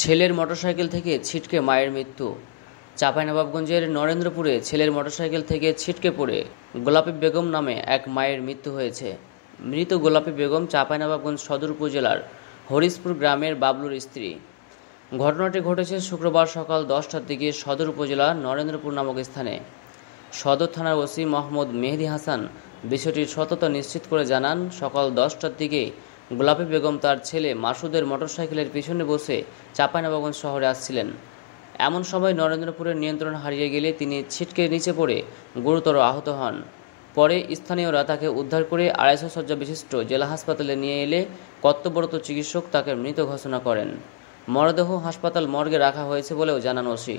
ছেলের মোটরসাইকেল থেকে ছিটকে মায়ের মৃত্যু। চাঁপাইনবাবগঞ্জের নরেন্দ্রপুরে ছেলের মোটরসাইকেল থেকে ছিটকে পড়ে গোলাপী বেগম নামে এক মায়ের মৃত্যু হয়েছে। মৃত গোলাপী বেগম চাঁপাইনবাবগঞ্জ সদর উপজেলার হরিশপুর গ্রামের বাবলুর স্ত্রী। ঘটনাটি ঘটেছে শুক্রবার সকাল 10টার দিকে সদর উপজেলা নরেন্দ্রপুর নামক স্থানে। সদর থানার ওসি মোহাম্মদ মেহেদী হাসান বিষয়টির সত্যতা নিশ্চিত করে জানান, সকাল 10টার দিকে গোলাপী বেগম তার ছেলে মাসুদের মোটরসাইকেলের পিছনে বসে চাঁপাইনবাবগঞ্জ শহরে আসছিলেন। এমন সময় নরেন্দ্রপুরের নিয়ন্ত্রণ হারিয়ে গেলে তিনি ছিটকে নিচে পড়ে গুরুতর আহত হন। পরে স্থানীয়রা তাকে উদ্ধার করে 250 শয্যা বিশিষ্ট জেলা হাসপাতালে নিয়ে এলে কর্তব্যরত চিকিৎসক তাকে মৃত ঘোষণা করেন। মরদেহ হাসপাতাল মর্গে রাখা হয়েছে বলেও জানান ওসি।